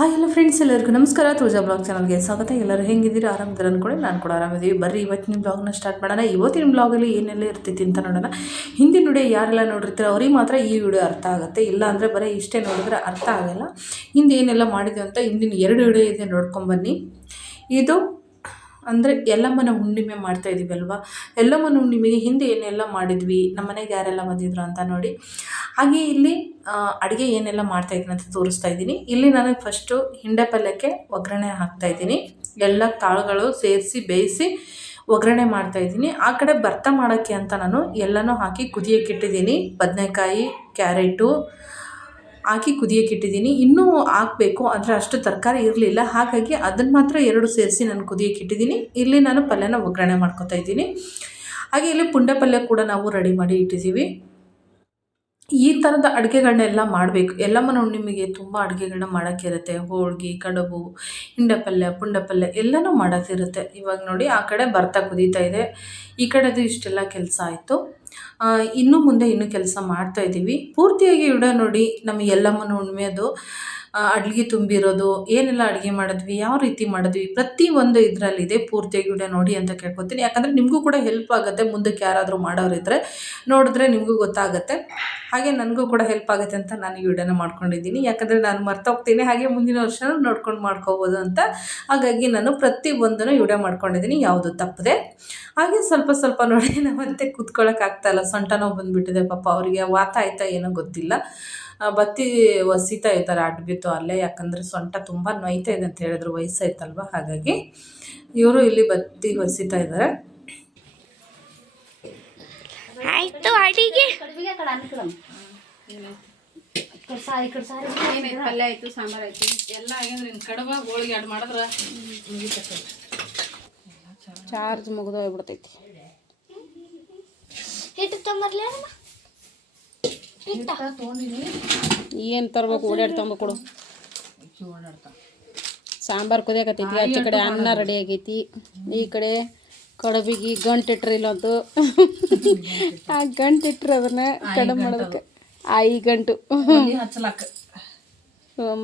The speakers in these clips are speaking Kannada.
ಹಾಯ್ ಎಲ್ಲ ಫ್ರೆಂಡ್ಸ್, ಎಲ್ಲರಿಗೂ ನಮಸ್ಕಾರ. ತುಳಜಾ ಬ್ಲಾಗ್ ಚಾನಲ್ಗೆ ಸ್ವಾಗತ. ಎಲ್ಲರೂ ಹೆಂಗಿದ್ದೀರಿ? ಆರಾಮಿದ್ದೀರ ಅಂದ್ಕೊಳ್ಳಿ. ನಾನು ಕೂಡ ಆರಾಮಿದ್ದೀವಿ. ಬರ್ರಿ ಇವತ್ತಿನ ಬ್ಲಾಗ್ನ ಸ್ಟಾರ್ಟ್ ಮಾಡೋಣ. ಇವತ್ತಿನ ಬ್ಲಾಗಲ್ಲಿ ಏನೆಲ್ಲ ಇರ್ತೈತಿ ಅಂತ ನೋಡೋಣ. ಹಿಂದಿನ ವಿಡಿಯೋ ಯಾರೆಲ್ಲ ನೋಡಿರ್ತೀರೋ ಅವ್ರಿಗೆ ಮಾತ್ರ ಈ ವಿಡಿಯೋ ಅರ್ಥ ಆಗುತ್ತೆ, ಇಲ್ಲ ಅಂದರೆ ಬರೀ ಇಷ್ಟೇ ನೋಡಿದ್ರೆ ಅರ್ಥ ಆಗೋಲ್ಲ. ಹಿಂದೆ ಏನೆಲ್ಲ ಮಾಡಿದ್ವಿ ಅಂತ ಹಿಂದಿನ 2 ವಿಡಿಯೋ ಇದೆ, ನೋಡ್ಕೊಂಬನ್ನಿ. ಇದು ಅಂದರೆ ಯಲ್ಲಮ್ಮನ ಹುಣ್ಣಿಮೆ ಮಾಡ್ತಾಯಿದ್ದೀವಿ ಅಲ್ವಾ. ಯಲ್ಲಮ್ಮನ ಹುಣ್ಣಿಮೆಗೆ ಹಿಂದೆ ಏನೆಲ್ಲ ಮಾಡಿದ್ವಿ, ನಮ್ಮ ಮನೆಗೆ ಯಾರೆಲ್ಲ ಬಂದಿದ್ರು ಅಂತ ನೋಡಿ. ಹಾಗೆ ಇಲ್ಲಿ ಅಡುಗೆ ಏನೆಲ್ಲ ಮಾಡ್ತಾಯಿದ್ದೀನಿ ಅಂತ ತೋರಿಸ್ತಾ ಇದ್ದೀನಿ. ಇಲ್ಲಿ ನಾನು ಫಸ್ಟು ಹಿಂಡೆ ಪಲ್ಯಕ್ಕೆ ಒಗ್ಗರಣೆ ಹಾಕ್ತಾಯಿದ್ದೀನಿ. ಎಲ್ಲ ಕಾಳುಗಳು ಸೇರಿಸಿ ಬೇಯಿಸಿ ಒಗ್ಗರಣೆ ಮಾಡ್ತಾಯಿದ್ದೀನಿ. ಆ ಕಡೆ ಭರ್ತ ಮಾಡೋಕ್ಕೆ ಅಂತ ನಾನು ಎಲ್ಲನೂ ಹಾಕಿ ಕುದಿಯೋಕ್ಕಿಟ್ಟಿದ್ದೀನಿ. ಬದನೆಕಾಯಿ, ಕ್ಯಾರೆಟು ಹಾಕಿ ಕುದಿಯೋಕ್ಕಿಟ್ಟಿದ್ದೀನಿ. ಇನ್ನೂ ಹಾಕಬೇಕು, ಆದರೆ ಅಷ್ಟು ತರಕಾರಿ ಇರಲಿಲ್ಲ, ಹಾಗಾಗಿ ಅದನ್ನು ಮಾತ್ರ 2 ಸೇರಿಸಿ ನಾನು ಕುದಿಯೋಕ್ಕಿಟ್ಟಿದ್ದೀನಿ. ಇಲ್ಲಿ ನಾನು ಪಲ್ಯನ ಒಗ್ಗರಣೆ ಮಾಡ್ಕೊತಾ ಇದ್ದೀನಿ. ಹಾಗೆ ಇಲ್ಲಿ ಪುಂಡೆ ಪಲ್ಯ ಕೂಡ ನಾವು ರೆಡಿ ಮಾಡಿ ಇಟ್ಟಿದ್ದೀವಿ. ಈ ಥರದ ಅಡುಗೆಗಳನ್ನೆಲ್ಲ ಮಾಡಬೇಕು. ಯಲ್ಲಮ್ಮನ ಹುಣ್ಣಿಮೆಗೆ ತುಂಬ ಅಡುಗೆಗಳನ್ನ ಮಾಡೋಕ್ಕಿರುತ್ತೆ. ಹೋಳಿಗೆ, ಕಡುಬು, ಹಿಂಡೆ ಪಲ್ಯ, ಪುಂಡೆ ಪಲ್ಯ ಎಲ್ಲನೂ ಮಾಡೋಕ್ಕಿರುತ್ತೆ. ಇವಾಗ ನೋಡಿ, ಆ ಕಡೆ ಭರ್ತ ಕುದೀತಾ ಇದೆ, ಈ ಕಡೆದು ಇಷ್ಟೆಲ್ಲ ಕೆಲಸ ಆಯಿತು. ಇನ್ನು ಮುಂದೆ ಇನ್ನೂ ಕೆಲಸ ಮಾಡ್ತಾಯಿದ್ದೀವಿ. ಪೂರ್ತಿಯಾಗಿ ವಿಡಿಯೋ ನೋಡಿ. ನಮ್ಮ ಯಲ್ಲಮ್ಮನ ಹುಣ್ಣಿಮೆದು ಅಡುಗೆ ತುಂಬಿರೋದು, ಏನೆಲ್ಲ ಅಡುಗೆ ಮಾಡಿದ್ವಿ, ಯಾವ ರೀತಿ ಮಾಡಿದ್ವಿ, ಪ್ರತಿಯೊಂದು ಇದರಲ್ಲಿದೆ. ಪೂರ್ತಿಯಾಗಿ ವಿಡಿಯೋ ನೋಡಿ ಅಂತ ಕೇಳ್ಕೊತೀನಿ. ಯಾಕಂದರೆ ನಿಮಗೂ ಕೂಡ ಹೆಲ್ಪ್ ಆಗುತ್ತೆ. ಮುಂದಕ್ಕೆ ಯಾರಾದರೂ ಮಾಡೋರಿದ್ದರೆ ನೋಡಿದ್ರೆ ನಿಮಗೂ ಗೊತ್ತಾಗುತ್ತೆ. ಹಾಗೆ ನನಗೂ ಕೂಡ ಹೆಲ್ಪ್ ಆಗುತ್ತೆ ಅಂತ ನಾನು ಈ ವಿಡಿಯೋನ ಮಾಡ್ಕೊಂಡಿದ್ದೀನಿ. ಯಾಕಂದರೆ ನಾನು ಮರ್ತೋಗ್ತೀನಿ, ಹಾಗೆ ಮುಂದಿನ ವರ್ಷ ನೋಡ್ಕೊಂಡು ಮಾಡ್ಕೋಬೋದು ಅಂತ. ಹಾಗಾಗಿ ನಾನು ಪ್ರತಿಯೊಂದನ್ನು ವಿಡಿಯೋ ಮಾಡ್ಕೊಂಡಿದ್ದೀನಿ, ಯಾವುದು ತಪ್ಪದೆ. ಹಾಗೆ ಸ್ವಲ್ಪ ಸ್ವಲ್ಪ ನೋಡಿ, ಮತ್ತೆ ಕೂತ್ಕೊಳ್ಳೋಕ್ಕಾಗ್ತಾಯಿಲ್ಲ, ಸೊಂಟ ನೋವು ಬಂದುಬಿಟ್ಟಿದೆ. ಪಾಪ ಅವರಿಗೆ ವಾತ ಆಯ್ತಾ ಏನೋ ಗೊತ್ತಿಲ್ಲ. ಬತ್ತಿ ಒಸಿತಾ ಇದ್ದಾರೆ ಅಡ್ಬಿತ್ತು ಅಲ್ಲೇ, ಯಾಕಂದರೆ ಸೊಂಟ ತುಂಬ ನೋಯ್ತಾ ಇದೆ ಅಂತ ಹೇಳಿದ್ರು, ವಯಸ್ಸಾಯ್ತಲ್ವ. ಹಾಗಾಗಿ ಇವರು ಇಲ್ಲಿ ಬತ್ತಿ ಒಸಿತಾ ಇದ್ದಾರೆ. ಆಯ್ತು ಅಡಿಗೆ ಪಲ್ಯ ಆಯಿತು, ಸಾಂಬಾರು ಆಯಿತು, ಎಲ್ಲ ಆಗಿದ್ರೆ ಇನ್ನು ಕಡುಬ ಹೋಳಿಗೆ ಆಡ್ ಮಾಡಿದ್ರೆ ಚಾರ್ಜ್ ಮುಗಿದೋಗ್ಬಿಡ್ತೈತಿ. ಹಿಟ್ಟು ತೊಂಬರ್ಲಿ, ಏನು ತರ್ಬೇಕು? ಓಡಾಡಿ ತೊಂಬಕೊಡು. ಸಾಂಬಾರು ಕುದಿಯಾಕತ್ತೈತಿ, ಆಚೆ ಕಡೆ ಅನ್ನ ರೆಡಿ ಆಗೈತಿ, ಈ ಕಡೆ ಕಡುಬಿಗೆ ಗಂಟಿಟ್ರಿ ಇಲ್ಲಂತೂ. ಆ ಗಂಟಿಟ್ರಿ ಅದನ್ನ ಕಡುಬು ಮಾಡೋದಕ್ಕೆ ಈ ಗಂಟು ಹಚ್ಚಲಾಕ.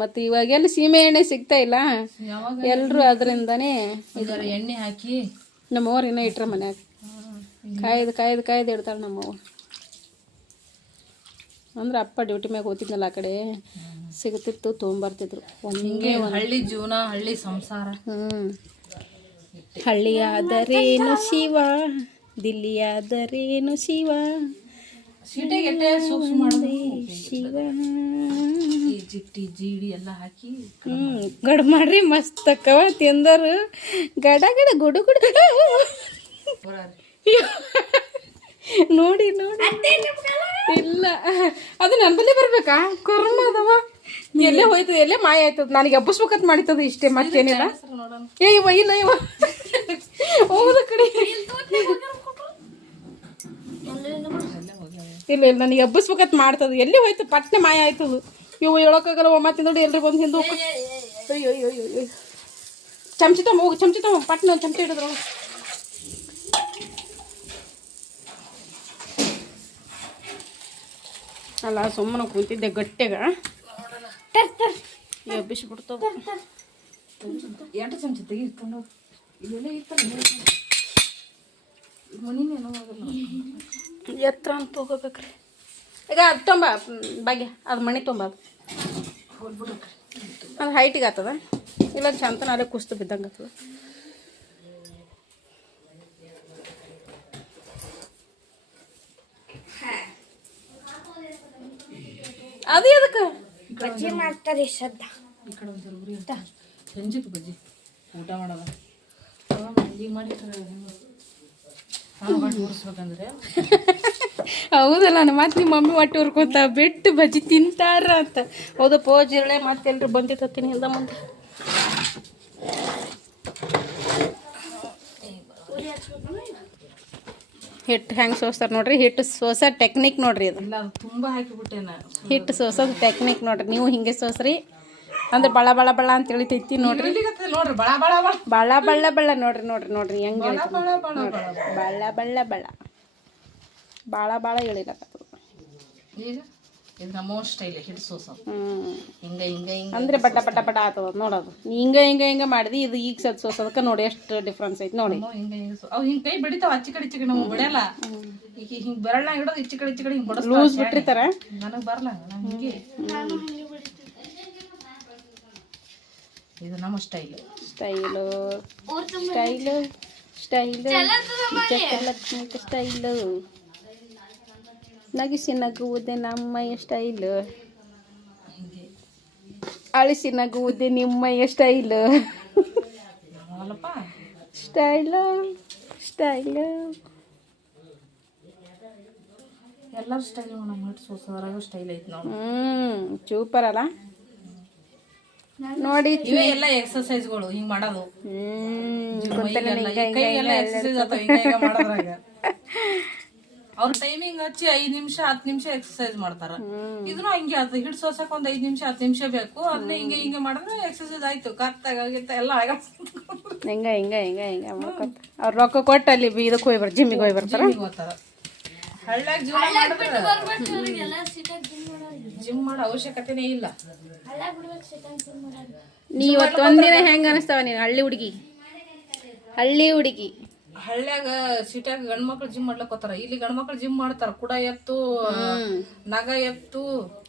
ಮತ್ತು ಇವಾಗೆಲ್ಲ ಸೀಮೆ ಎಣ್ಣೆ ಸಿಗ್ತಾ ಇಲ್ಲ, ಎಲ್ಲರೂ ಅದರಿಂದನೇ ಎಣ್ಣೆ ಹಾಕಿ. ನಮ್ಮವ್ರು ಇನ್ನೂ ಇಟ್ರ ಮನ್ಯಾಗ ಕಾಯ್ದು ಕಾಯ್ದು ಕಾಯ್ದು ಇಡ್ತಾಳೆ ನಮ್ಮವ್ವ. ಅಂದ್ರೆ ಅಪ್ಪ ಡ್ಯೂಟಿ ಮ್ಯಾಗ ಹೋಗ್ತಿದ್ನಲ್ಲ, ಆ ಕಡೆ ಸಿಗುತ್ತಿತ್ತು, ತೊಗೊಂಬರ್ತಿದ್ರು. ಹಿಂಗೆ ಹಳ್ಳಿ ಜೀವನ, ಹಳ್ಳಿ ಸಂಸಾರ. ಹಳ್ಳಿಯಾದರೇನು ಶಿವ, ದಿಲ್ಲಿಯಾದರೇನು ಶಿವ, ಶಿವ. ಜಿಟ್ಟಿ ಜೀಡಿ ಎಲ್ಲ ಹಾಕಿ ಗಡ್ ಮಾಡ್ರಿ, ಮಸ್ತ್ ಅಕ್ಕವ ತಿಂದರು. ಗಡ ಗಡ ಗುಡು ಗುಡು ನೋಡಿ ನೋಡಿ. ಇಲ್ಲ, ಅದು ನನ್ನ ಬಲ್ಲಿ ಬರ್ಬೇಕಾ? ಕರ್ಮ ಅದವ. ಎಲ್ಲೇ ಹೋಯ್ತದ, ಎಲ್ಲೇ ಮಾಯ ಆಯ್ತದ. ನನಗೆ ಹಬ್ಬಸ್ಬೇಕಂತ ಮಾಡಿತದ ಇಷ್ಟೇ, ಮತ್ತೇನಿಲ್ಲ. ಏ ಇವ ಇಲ್ಲ, ಇವ ಹೋಗುದ ಕಡೆ. ಇಲ್ಲ ಇಲ್ಲ, ನನಗೆ ಹಬ್ಬಸ್ಬೇಕಂತ ಮಾಡ್ತದ. ಎಲ್ಲಿ ಹೋಯ್ತು, ಪಟ್ನೆ ಮಾಯ ಆಯ್ತದ. ಇವು ಹೇಳೋಕ್ಕಾಗಲ್ಲ. ಮತ್ತೆ ನೋಡಿ, ಎಲ್ರು ಬಂದು ಹಿಂದೆ ಅಯ್ಯೋ ಅಯ್ಯೋ ಅಯ್ಯೋ. ಚಮಚಿ ತಮ್ಮ ಹೋಗಿ, ಚಮಚಿ ತಮ್ಮ ಪಟ್ನೆ ಒಂದು ಚಮಚಿ ಹಿಡಿದ್ರು. ಅಲ್ಲ, ಸುಮ್ಮನೆ ಕೂತಿದ್ದೆ ಗಟ್ಟೆಗ, ಎಬ್ಬಿಸ್ಬಿಡ್ತಾವ. 2 ಚಮಚ ತೆಗಿಕೊಂಡು ಇಲ್ಲೆಲ್ಲ ಇರ್ತಾರೆ ಮನಿನೇನೋ ಎತ್ತರ ಅಂತ ಹೋಗ್ಬೇಕ್ರಿ. ಈಗ ಅದು ತೊಂಬ ಭಾಗ್ಯ, ಅದು ಮಣಿ ತೊಂಬ, ಅದು ಹೈಟಿಗೆ ಆಗ್ತದ. ಇಲ್ಲ ಚಂತನ ಅಲ್ಲೇ ಕುಸ್ತು ಬಿದ್ದಂಗೆ ಆಗ್ತದ. ಅದು ಎದಕ್ಕೆ ಬಜ್ಜಿ ಮಾಡ್ತಾರೆ ಶ್ರದ್ಧ. ಈ ಕಡೆ ಒಂದು ಸಂಜಿಕ್ ಬಜ್ಜಿ ಊಟ ಮಾಡೋದ ಈಗ ಮಾಡಿರ್ತಾರೆ. ಊರಿಸ್ಬೇಕಂದ್ರೆ ಹೌದಲ್ಲ, ಮತ್ತೆ ನಿಮ್ಮ ಮಮ್ಮಿ ಹೊಟ್ಟೆ ಉರ್ಕೊಂತ ಬಿಟ್ಟು ಬಜ್ಜಿ ತಿಂತಾರ ಅಂತ. ಹೌದಪ್ಪ, ಜಿರಳೆ ಮತ್ತೆಲ್ಲರೂ ಬಂದಿರ್ತೀನಿ ಹಿಂದ ಮುಂದೆ. ಹಿಟ್ಟು ಹೆಂಗೆ ಸೋಸ್ತಾರೆ ನೋಡ್ರಿ. ಹಿಟ್ಟು ಸೋಸೋ ಟೆಕ್ನಿಕ್ ನೋಡ್ರಿ ಅದು. ಇಲ್ಲ, ತುಂಬ ಹಾಕಿಬಿಟ್ಟೆ ನಾನು. ಹಿಟ್ಟು ಸೋಸೋದು ಟೆಕ್ನಿಕ್ ನೋಡ್ರಿ. ನೀವು ಹಿಂಗೆ ಸೋಸ್ರಿ ಅಂದ್ರೆ ಬಳ ಬಳ ಬಳ ಅಂತ ತಿಳಿತೈತಿ ನೋಡ್ರಿ. ನೋಡ್ರಿ, ಬಳ ಬಳ ಬಳ ಬಳ್ಳ ಬಳ್ಳ ನೋಡ್ರಿ ನೋಡ್ರಿ ನೋಡ್ರಿ ಹೆಂಗೆ ಬಳ್ಳ ಬಳ್ಳ ಬಳ್ಳ ಬಾಳ ಬಾಳ ಹೇಳಿಲ್ಲ. ಈಗ ಇದು ನಮ್ಮ ಸ್ಟೈಲ್ ಹಿಡ್ಸೋಸ ಹಿಂಗ ಹಿಂಗ ಹಿಂಗ ಅಂದ್ರೆ ಪಟ ಪಟ ಪಟ ಆತದ ನೋಡೋದು ನೀ ಹಿಂಗ ಮಾಡಿದಿ ಇದು ಈಗ ಸೋಸೋದಕ್ಕೆ ನೋಡಿ ಎಷ್ಟು ಡಿಫ್ರೆನ್ಸ್ ಐತಿ ನೋಡಿ ಹಿಂಗ ಹಿಂಗ ಅವು ಹಿಂಗ ಕೈ ಬಡಿತಾವ ಅಚ್ಚಿ ಕಡೆ ನಾವು ಬಡಿಯಲ್ಲ ಈಗ ಹಿಂಗ ಬೆರಳ್ನ ಹಿಡೋದು ಇಚ್ಚಿ ಕಡೆ ಹಿಂಗ ಬಡಿಸ್ತಾವ ಲೂಸ್ ಬಿಟ್ಟಿರ್ತಾರ ನನಗೆ ಬರಲ್ಲ ನಾನು ಹಿಂಗೆ ಇದು ನಮ್ಮ style style style style Jayalakshmi style ನಗಿಸಿ ನಗುವುದೇ ನಮ್ಮಯ್ಯ ಸ್ಟೈಲು ಅಳಿಸಿ ನಗುವುದೇ ನಿಮ್ಮಯ್ಯ ಸ್ಟೈಲು ಅಲ್ಲಪ್ಪ ಸ್ಟೈಲು ಸ್ಟೈಲು ಎಲ್ಲರ ಸ್ಟೈಲು ನಮ್ಮ ಹಿಡ್ಸೋಸದ್ರಾಗ ಸ್ಟೈಲ್ ಐತಿ ನಾವು ಸೂಪರ್ ಅಲ್ಲ ನೋಡಿ ಇವೇ ಎಲ್ಲ ಎಕ್ಸರ್ಸೈಸ್ಗಳು ಹಿಂಗ್ ಮಾಡೋದು ಕೈಗೆಲ್ಲ ಎಕ್ಸರ್ಸೈಸ್ ಆತಾವ ಹಿಂಗ ಮಾಡೋದ್ರಾಗ ಅವ್ರ ಟೈಮಿಂಗ್ ಹಚ್ಚಿ 5 ನಿಮಿಷ 10 ನಿಮಿಷ ಎಕ್ಸರ್ಸೈಸ್ ಮಾಡ್ತಾರ ಇದನ್ನು ಹಂಗೆ ಆತ ಹಿಡ್ಸೋಸಕ್ ಒಂದ್ 5 ನಿಮಿಷ 10 ನಿಮಿಷ ಬೇಕು ಅದನ್ನ ಹಿಂಗೆ ಮಾಡಿದ್ರೆ ಎಕ್ಸರ್ಸೈಸ್ ಆಯ್ತು ಕತ್ತಾಗಿತ್ತ ಎಲ್ಲ ಹಿಂಗ ಮಾಡ್ಕೊತ ಅವ್ರ ರೊಕ್ಕ ಕೊಟ್ಟು ಅಲ್ಲಿ ಇದಕ್ಕೆ ಹೋಗಿ ಜಿಮ್ಮಿಗೆ ಹೋಗಿ ಬರ್ತಾರ ಹೋಗ್ತಾರ ಹಳ್ಳ್ಯಾಗ ಜೀವನ ಮಾಡಿದ್ರೆ ಜಿಮ್ ಮಾಡೋ ಅವಶ್ಯಕತೆನೇ ಇಲ್ಲ ನೀ ಇವತ್ತು ಒಂದಿನ ಹೆಂಗ ಅನಿಸ್ತಾವ ನೀನು ಹಳ್ಳಿ ಹುಡುಗಿ ಹಳ್ಳ್ಯಾಗ ಸಿಟ್ಯಾಗ ಗಂಡ್ಮಕ್ಳು ಜಿಮ್ ಮಾಡ್ಲಕ್ ಹೋತಾರ ಇಲ್ಲಿ ಗಂಡ್ಮಕ್ಳು ಜಿಮ್ ಮಾಡ್ತಾರ ಕುಡ ಎತ್ತು ನಗ ಎತ್ತು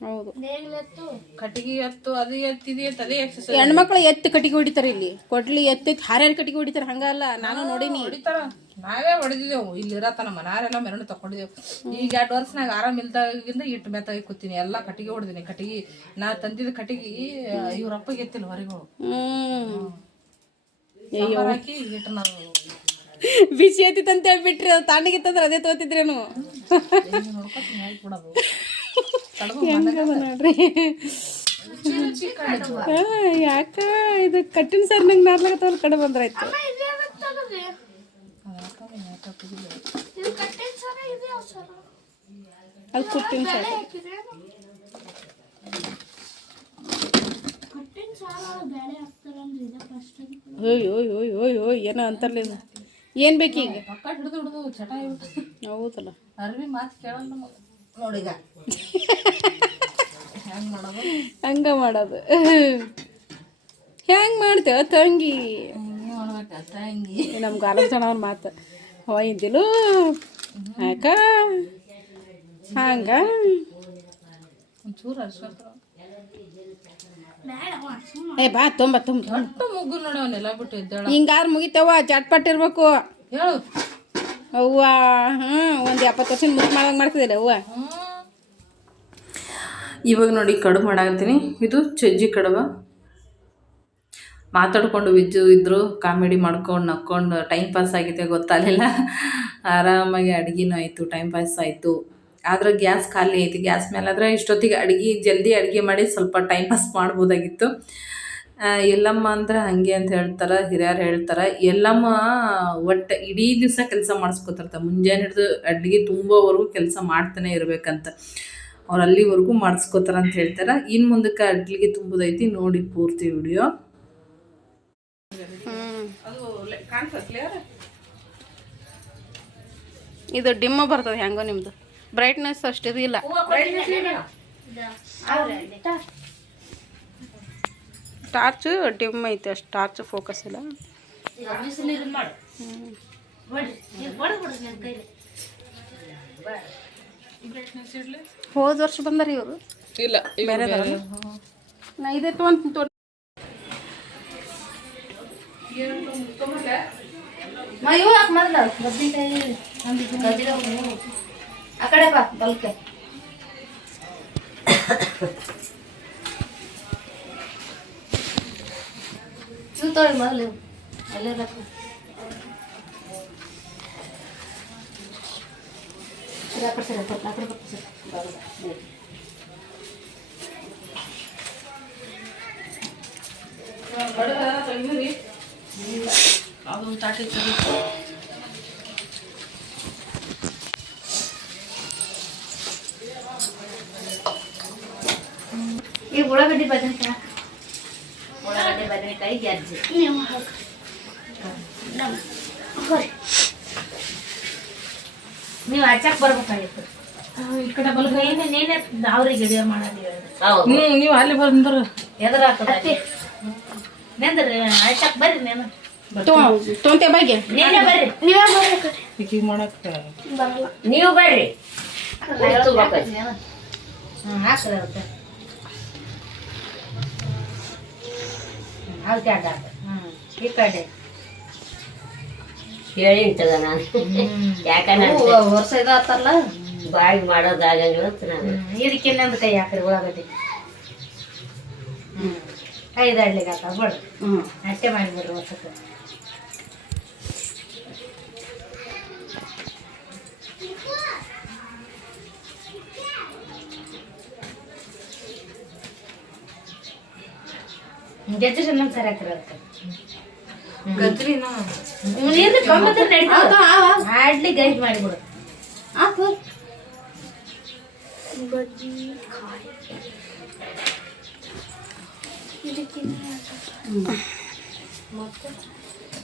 ಹೌದು ಕಟ್ಟಿಗೆ ಎತ್ತು ಅದು ಎತ್ತು ಇದು ಎತ್ತು ಅದೇ ಎಕ್ಸರ್ಸೈಸ್ ಹೆಣ್ಮಕ್ಳು ಎತ್ತು ಕಟ್ಟಿಗೆ ಹೊಡಿತಾರ ಇಲ್ಲಿ ಕೊಡ್ಲಿ ಎತ್ತು ಹಾರ್ಯಾರ ಕಟ್ಟಿಗೆ ಹೊಡಿತಾರ ಹಂಗಲ್ಲ ನಾನು ನೋಡಿನಿ ಹೊಡಿತಾರ ನಾವೇ ಹೊಡೆದಿದ್ದೆವು ಇಲ್ಲಿ ಇರತ್ತ ನಮ್ಮ ಮನಾರೆಲ್ಲ ಮೆರವಣಿ ತಕೊಂಡಿದ್ದೆವು ಈಗ 2 ವರ್ಷನಾಗ ಆರಾಮ್ ಇಲ್ದಾಗಿಂದ ಇಟ್ಟು ಮೆತ್ತಾಗಿ ಕೂತೀನಿ ಎಲ್ಲಾ ಕಟ್ಟಿಗೆ ಹೊಡೆದಿನಿ ಕಟ್ಟಿಗೆ ನಾ ತಂದಿದ್ದ ಕಟ್ಟಿಗೆ ಇವ್ರಪ್ಪಗೆ ಎತ್ತಿಲ್ಲ ಹೊರಗಳು ಹಾಕಿ ಇಟ್ಟು ನಾವು ಬಿಸಿ ಎತ್ತಿತ್ತು ಅಂತ ಹೇಳ್ಬಿಟ್ರಿ ಅದು ತಣ್ಣಗಿತ್ತಂದ್ರೆ ಅದೇ ತೋತಿದ್ರೇನು ನೋಡ್ಕೊತೀನಿ ಹೇಳ್ಕೊಡೋದು ನೋಡ್ರಿ ಯಾಕ ಇದು ಕಟ್ಟಿನ ಸರ್ ನಂಗೆ ನಾರ್ಲಾಗತ್ತವ್ರ ಕಡೆ ಬಂದ್ರಾಯ್ತು ಅದು ಕುಟ್ಟಿನ ಸರ್ ಓಯ್ ಏನೋ ಅಂತಾರಲ್ಲ ಇದು ಏನು ಬೇಕೀಗ ಹಿಡಿದು ಚಟ ಹೌದಲ್ಲ ಅರ್ವಿ ಮಾತು ಕೇಳಲ್ಲ ನೋಡಿಗ ಹೆಂಗ್ ಮಾಡೋದು ಹಂಗ ಮಾಡೋದು ಹೆಂಗ್ ಮಾಡ್ತೇವ ತಂಗಿ ತಂಗಿ ನಮ್ಗೆ ಆಲೋಚನೆ ಅವ್ರ ಮಾತು ಹೋಯ್ದಿಲು ಯಾಕ ಹಂಗ ಒಂಚೂರು ಅರ್ಸ್ಕೊತಾರ ಏ ಬಾ ತುಂಬ ಮುಗ್ಗು ನೋಡಿ ಅವನ್ನೆಲ್ಲ ಬಿಟ್ಟು ಇದ್ದಾಳ ಹಿಂಗಾರು ಮುಗಿತವ ಚಟ್ಪಟ್ ಇರ್ಬೇಕು ಹೇಳು ಅವ್ವ ಒಂದು 70 ವರ್ಷ ಮುಗಿ ಮಾಡಂಗೆ ಮಾಡ್ತಿದ್ದಿಲ್ಲ ಅವ್ವ ಇವಾಗ ನೋಡಿ ಕಡುಬು ಮಾಡಾಕತ್ತೀನಿ ಇದು ಸಜ್ಜಿ ಕಡುಬು ಮಾತಾಡ್ಕೊಂಡು ವಿಜ್ಜು ಇದ್ರು ಕಾಮಿಡಿ ಮಾಡ್ಕೊಂಡು ನಕ್ಕೊಂಡು ಟೈಮ್ ಪಾಸ್ ಆಗಿದೆ ಗೊತ್ತಾಗಲಿಲ್ಲ ಆರಾಮಾಗಿ ಅಡುಗೆನೂ ಆಯಿತು ಟೈಮ್ ಪಾಸ್ ಆಯಿತು ಆದ್ರೆ ಗ್ಯಾಸ್ ಖಾಲಿ ಐತಿ ಗ್ಯಾಸ್ ಮೇಲೆ ಆದರೆ ಇಷ್ಟೊತ್ತಿಗೆ ಜಲ್ದಿ ಅಡುಗೆ ಮಾಡಿ ಸ್ವಲ್ಪ ಟೈಮ್ ಪಾಸ್ ಮಾಡ್ಬೋದಾಗಿತ್ತು ಎಲ್ಲಮ್ಮ ಅಂದ್ರೆ ಹಾಗೆ ಅಂತ ಹೇಳ್ತಾರೆ ಹಿರಿಯರು ಹೇಳ್ತಾರೆ ಎಲ್ಲಮ್ಮ ಒಟ್ಟು ಇಡೀ ದಿವಸ ಕೆಲಸ ಮಾಡಿಸ್ಕೊತಿರ್ತಾರೆ ಮುಂಜಾನೆ ಹಿಡಿದು ಅಡುಗೆ ತುಂಬೋವರೆಗೂ ಕೆಲಸ ಮಾಡ್ತಾನೆ ಇರಬೇಕಂತ ಅವ್ರು ಅಲ್ಲಿವರೆಗೂ ಮಾಡಿಸ್ಕೋತಾರೆ ಅಂತ ಹೇಳ್ತಾರೆ ಇನ್ನು ಮುಂದಕ್ಕೆ ಅಡ್ಲಿಗೆ ತುಂಬೋದೈತಿ ನೋಡಿ ಪೂರ್ತಿ ವಿಡಿಯೋ ಇದು ಡಿಮ್ಮ ಬರ್ತದೆ ಹೆಂಗೋ ನಿಮ್ದು ಬ್ರೈಟ್ನೆಸ್ ಅಷ್ಟು ಇದು ಇಲ್ಲ ಟಾರ್ಚ್ ಡಿಮ್ ಐತೆ ಅಷ್ಟು ಟಾರ್ಚ್ ಫೋಕಸ್ ಇಲ್ಲ ಹೋದ ವರ್ಷ ಬಂದಾರ ಇವರು ಇಲ್ಲ ಬೇರೆ ನಾ ಇದೇ ತೊಗೊಂಡು ಆ ಕಡೆ ಬಾ ಬಲ್ಕೆ ಇವು ತೊಳಿ ಮೊದಲು ಅಲ್ಲೇ ಬೇಕು ಸರಿ ಆ ಕಡೆ ಬರ್ತೀವಿ ಅದೊಂದು ತಾಟಿ ತೆಗಿ ಈ ಉಳ್ಳಾಗಡ್ಡಿ ಬದನೆಕಾಯಿ ಗೆಜ್ಜೆ ನೀವು ಹಚ್ಚಕ್ಕೆ ಬರ್ಬೇಕಾಗಿತ್ತು ಈ ಕಡೆ ಬಲ ನೀನೇ ಅವ್ರಿಗೆ ಗಿಡ ಮಾಡೋದು ನೀವು ಅಲ್ಲಿ ಬಂದ್ರು ಎದ್ರ ಹಾಕದ ನೆಂದ್ರಿ ಆಯ್ತಕ್ ಬರ್ರಿ ನೀನು ತೊಂತೆ ಬಗ್ಗೆ ನೀನೇ ಬರ್ರಿ ಈಗ ಮಾಡಕ್ಕ ನೀವು ಬರ್ರಿ ಹಾಕ್ರಿ ಅದಕ್ಕೆ ಅದಕ್ಕೆ ಅಡ್ಡ ಈ ಕಡೆ ಹೇಳಿಂಟದ ನಾನು ಯಾಕಂದ್ರೆ ವರ್ಷ ಇದಾತಲ್ಲ ಬಾಯಿ ಮಾಡೋದಾಗಂಗಿಲ್ಲ ಅಂತ ನಾನು ಇದಕ್ಕೆ ಇನ್ನೊಂದು ಕೈ ಹಾಕ್ರಿ ಉಳ್ಳಾಗಡ್ಡಿ ಐದಾಡ್ಲಿಕ್ಕೆ ಆತ ಬಿಡ್ರಿ ಅಷ್ಟೇ ಮಾಡಿಬಿಡ್ರಿ ವರ್ಷಕ್ಕೆ ಗಜ್ರಿ ಇನ್ನೊಂದು ಸರಿ ಹಾಕ್ರಿ ಅದಕ್ಕೆ ಗಜ್ರಿನ ನೀರು ಕಂಬತ್ರ ನಡೀತದ ಆಡ್ಲಿ ಗೈಡ್ ಮಾಡಿಬಿಡು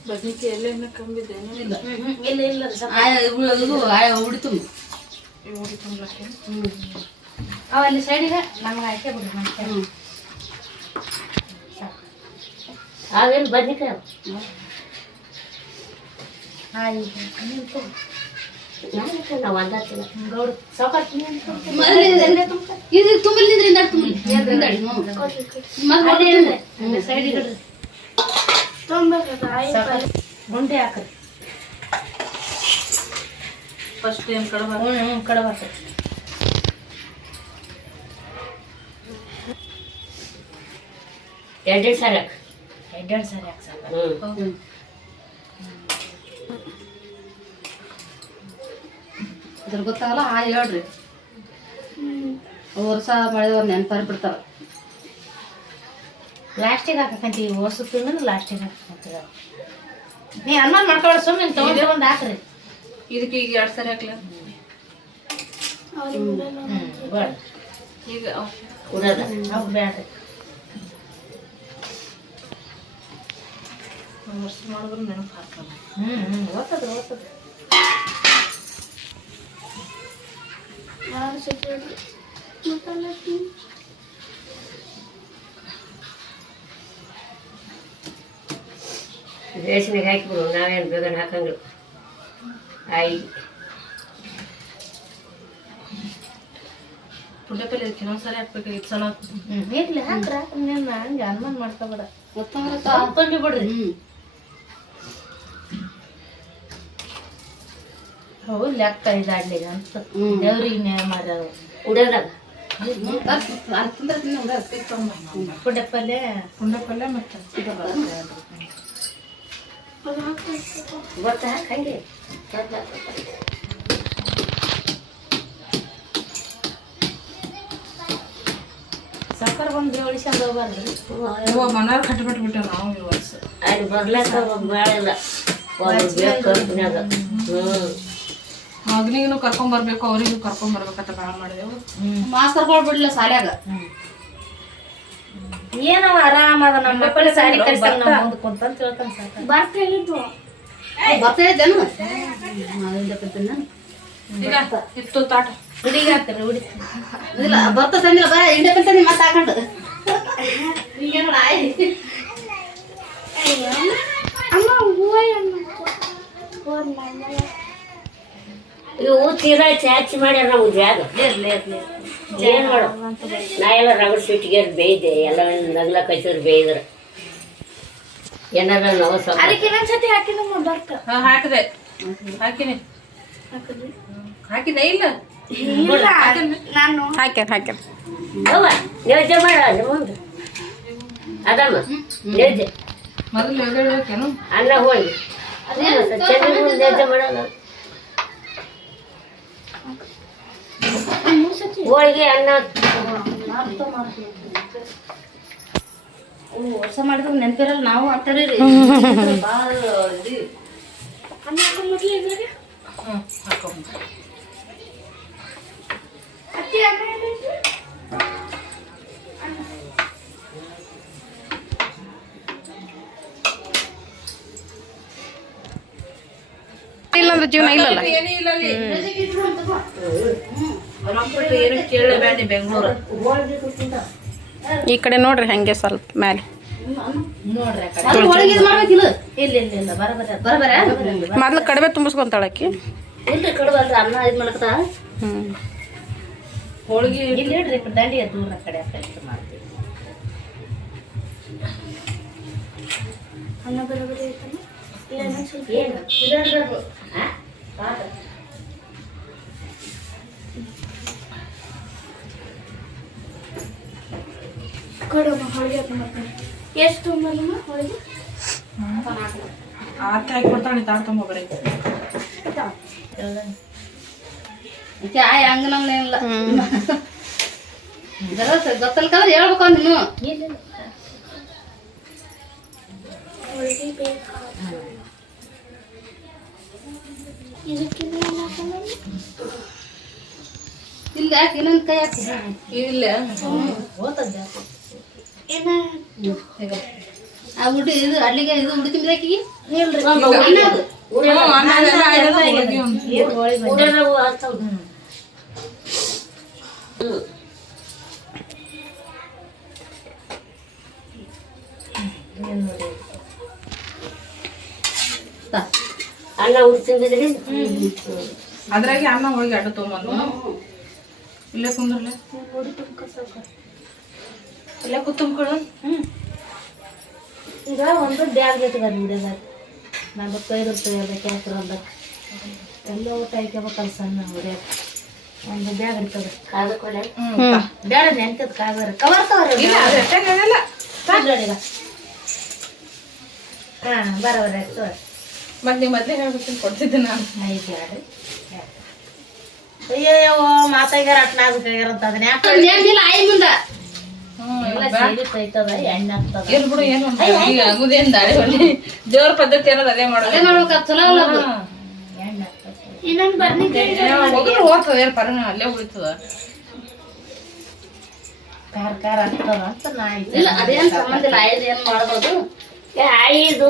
ಬದ್ನಿಕಾಯಿ ಎಲ್ಲೇನ ಕಂಬಿದ್ದೇನು ಇಲ್ಲ ಇಲ್ಲ ಇಲ್ಲ ಅಲ್ಲಿ ಸೈಡಿಗೆ ನಮ್ಗೆ ಹಾಕೇ ಬಿಡ್ರಿ ನಮ್ಮ ಅವೇನು ಬದ್ನಿಕಾಯಿ ನಾವು ಅಂದಾತಿಲ್ಲ ಗೌಡು ಸಾವುಕಾರ ಇದು ತುಂಬಲಿದ್ರಿಂದ ಸೈಡಿಗೆ ಗುಂಡಿ ಹಾಕ್ರಿ ಫಸ್ಟ್ ಏನು ಕಡೆ ಕಡಬಾರ್ದು ಎರಡೆರಡು ಸಾರಿ ಎರಡೆರಡು ಸಾರಿ ಹಾಕಿ ಸಾಕು ಹ್ಞೂ ಇದ್ರ ಗೊತ್ತಾಗಲ್ಲ ಹೇಳ್ರಿ ವರ್ಷ ಮಾಡಿದವ್ರು ನೆನಪಾರಿ ಬಿಡ್ತಾರ ಲಾಸ್ಟಿಗೆ ಹಾಕಂತೀವಿ ವರ್ಷ ತಿಂದ್ರೆ ಲಾಸ್ಟಿಗೆ ಹಾಕಂತೀವಿ ನೀ ಅನುಮಾನ ಮಾಡ್ಕೊಳ್ಳೋ ಸುಮ್ಮನೆ ತೊಗೊಂಡು ಹಾಕ್ರಿ ಇದಕ್ಕೆ ಈಗ 2 ಸಾರಿ ಹಾಕ್ಲ ಬೇಡ ಈಗ ಉಡೋದ ಅವ್ರು ಬೇಡ್ರಿ ವರ್ಷ ಮಾಡಿದ್ರು ನೆನಪು ಹಾಕಲ್ಲ ಓದ್ತದ ಓದ್ತದ ರೇಷನ್ಗೆ ಹಾಕಿಬಿಡು ನಾವೇನು ಬೇಗನೆ ಹಾಕಂಗಿಲ್ಲ ಆಯಿ ಪುಂಡೆಪಲ್ಲೆ ಇದಕ್ಕೆ ಇನ್ನೊಂದ್ಸರಿ ಹಾಕ್ಬೇಕಾಗಿತ್ತು ಸಲ ಇರ್ಲಿ ಹಾಕ್ರಿ ನೀನು ಹಂಗೆ ಅನುಮಾನ ಮಾಡ್ಕೊಬೇಡ ಗೊತ್ತಾಗತ್ತ ಹಾಕೊಂಡಿ ಬಿಡ್ರಿ ಹೌದು ಲೆಕ್ಕ ಇದಾಡ್ಲಿಲ್ಲ ಅಂತ ದೇವ್ರಿಗೆ ನ್ಯಾಯ ಮಾಡ್ಯಾವ ಉಡೋದಾಗ ಪುಡ್ಡಪ್ಪಲ್ಲೇ ಪುಂಡೆಪಲ್ಲೆ ಮತ್ತು ಗೊತ್ತಾ ಹಂಗೆ ಸಾಕಾರ ಬಂದು ಉಳಿಸ್ಕೊಂಡು ಹೋಗ್ಬಾರ್ದು ಇವಾಗ ಮನಾರ್ ಕಟ್ಟಿಬಿಟ್ಬಿಟ್ಟೆ ನಾವು ಈ ವರ್ಷ ಅಲ್ಲಿ ಬರ್ಲಾಕ ಭಾಳ ಇಲ್ಲ ಒಬ್ರು ಬೇಕು ಕಂಪ್ನ್ಯಾಗ ಮಗನಿಗೂ ಕರ್ಕೊಂಬರ್ಬೇಕು ಅವರಿಗೂ ಕರ್ಕೊಂಬರ್ಬೇಕಂತ ಭಾಳ ಮಾಡಿದೆವು ಮಾಸ್ತರ್ಗಳು ಬಿಡ್ಲ ಶಾಲ್ಯಾಗ ಏನವ ಆರಾಮದ ನಮ್ಮ ಮಕ್ಕಳು ಸಾರಿ ಕಳ್ಸಂಗ್ ನಾವು ಮುಂದೆ ಕುಂತಂತ ಹೇಳ್ತಾನೆ ಸಾಕ ಬರ್ತಾ ಇದ್ದೇನು ಈಗ ಇತ್ತು ತಾಟ ಹುಡುಗಿ ಹಾಕ್ತಾರೆ ಹುಡುಗಿ ಇಲ್ಲ ಬರ್ತಾ ತಂದಿಲ್ಲ ಬರ ಇಂಡೆ ಬಂತ ಮತ್ತೆ ಹಾಕೊಂಡು ಈಗೇನು ಇವು ತೀರಾ ಚಾಚಿ ಮಾಡ್ಯಾರ ನಾವು ಜಾಗ ಇರ್ಲಿ ಇರ್ಲಿ ಏನು ಮಾಡು ನಾ ಎಲ್ಲ ರಗಡ್ ಸ್ವೀಟ್ಗೆ ಬೇಯ್ದೆ ಎಲ್ಲ ನಗ್ಲ ಕಚ್ಚೋರು ಬೇಯ್ದ್ರ ಏನಾರ ನಾವು ಸ್ವಲ್ಪ ಅದಕ್ಕೆ ಇನ್ನೊಂದ್ಸತಿ ಹಾಕಿ ನಮ್ಮ ಬರ್ತ ಹಾಕಿದೆ ಹಾಕಿನಿ ಹಾಕಿದೆ ಇಲ್ಲ ನಾನು ಹಾಕ್ಯಾರ ಅವ್ವ ನೈವೇದ್ಯ ಮಾಡ ಮುಂದೆ ಅದಮ್ಮ ನೈವೇದ್ಯ ಮೊದಲು ಹೇಳ್ಬೇಕೇನು ಅನ್ನ ಹೋಗಿ ಚೆನ್ನಾಗಿ ನೈವೇದ್ಯ ಮಾಡಲ್ಲ ಹೋಳಿಗೆ ಅನ್ನ ವರ್ಷ ಮಾಡಿದ್ರೆ ನೆನಪಿರಲ್ಲ ನಾವು ಅಂತಾರೀ ಭಾಳ ಹಾಕೊಂಬ ಇಲ್ಲಂದ್ರೆ ಜೀವನ ಇಲ್ಲಲ್ಲ ಏನೇ ಇಲ್ಲ ಅಲ್ಲಿ ಏನು ಕೇಳಬೇಡಿ ಬೆಂಗಳೂರು ಈ ಕಡೆ ನೋಡ್ರಿ ಹಂಗೆ ಸ್ವಲ್ಪ ಮೇಲೆ ನೋಡ್ರಿ ಹೋಳಿಗೆ ಮಾಡ್ಬೇಕಿಲ್ಲ ಇಲ್ಲ ಇಲ್ಲ ಇಲ್ಲ ಬರಬರ ಮೊದ್ಲು ಕಡಿಮೆ ತುಂಬಿಸ್ಕೊಂತಾಳಕ್ಕಿ. ಇಲ್ರಿ ಕಡುವಲ್ರಿ ಅನ್ನ ಇದು ಮಾಡ್ಕತ ಹೋಳಿಗೆ ಇಲ್ಲಿ ಹೇಳ್ರಿ ದಂಡಿಯ ದೂರ ಕಡೆ ಆ ಕಡೆ ಮಾಡ್ತೀವಿ ಅನ್ನ ಬರೋಬರಿ ಐತಲ್ಲ ಏನು ಇದರ್ಬೇಕು ಕೊಡಮ್ಮ ಹೋಳಿಗೆ ಮಾಡ್ತೀನಿ ಎಷ್ಟು ಮಲ್ಲಮ್ಮ ಹೋಳಿಗೆ ಆತ ಹಾಕಿ ಕೊಡ್ತಾಳೆ ತಾಡ್ಕೊಂಬೋಗ್ರಿ. ಆಯ್ ಹಂಗ ನಮ್ನೇನಿಲ್ಲ ಗೊತ್ತಲ್ಕಂದ್ರೆ ಹೇಳ್ಬೇಕು ನೀನು ಇಲ್ಲ ಯಾಕೆ ಇನ್ನೊಂದು ಕೈ ಹಾಕಿ ಇಲ್ಲ ಆ ಉಡಿ ಇದು ಅಲ್ಲಿಗೆ ಇದು ಉಡಿ ತುಂಬಿದಾಕಿ ಅನ್ನ ಉಡ್ತಿದ್ರಿ ಅದ್ರಾಗೆ ಅನ್ನ ಹೋಳಿಗೆ ಅಡ್ಡ ತೊಗೊಂಬಂದು ಇಲ್ಲೇ ಕುಂದ್ರಲ್ಲ ಇಲ್ಲೇ ಕೂತ್ಕೊಂಡ್ಕೊಳ್ಳು. ಈಗ ಒಂದು ಬ್ಯಾಗ್ ಬೇಕು ಹುಡುಗ 45 ರೂಪಾಯಿ ಬೇಕಾಗ್ತದೆ ಒಂದು ಎಲ್ಲ ಊಟ ಹಾಕ್ಯಬೇಕಲ್ಲ ಸಣ್ಣ ಹುಡುಗ ಒಂದು ಬ್ಯಾಗ್ ಇರ್ತದೆ ಕಾದಕೊಳ್ಳೆ ಬೇಡ ನೆನ್ಕದ ಕಾದರ ಕವರ್ ಹಾಂ ಬರೋಬರ ಆಗ್ತದೆ ಮತ್ತೆ ನೀವು ಮೊದಲೇ ಹೇಳ್ಬಿಟ್ಟು ಕೊಡ್ತಿದ್ದೆ ನಾನು. ಆಯ್ತು ಯಾರು ಅಯ್ಯೋ ಮಾತಾಗ್ಯಾರ ಅಟ್ನಾಗ್ಯಾರ ಅಂತ ಅದನ್ನ ಯಾಕೆ ಆಯ್ ಮುಂದ ಐತದ ಎಣ್ಣೆ ಆಗ್ತದ ಏನ್ ಬಿಡು ಏನು ಆಗುದೇನ್ ದಾಳಿ ಹೊಲಿ ದೇವ್ರ ಪದ್ಧತಿ ಅನ್ನೋದು ಅದೇ ಮಾಡೋದು. ಮಾಡ್ಬೇಕ ಚಲೋ ಅಲ್ಲ ಅದು ಎಣ್ಣೆ ಆಗ್ತದ ಇನ್ನೊಂದು ಬದ್ನಿಕಾಯಿ ಹೋಗ್ತದ ಏನ್ ಪರ ಅಲ್ಲೇ ಉಳಿತದ ಖಾರ ಖಾರ ಆಗ್ತದ ಅಂತ ನಾ ಇಲ್ಲ ಅದೇನ್ ಸಂಬಂಧ ಇಲ್ಲ ಆಯ್ದು ಏನ್ ಮಾಡ್ಬೋದು ಇದು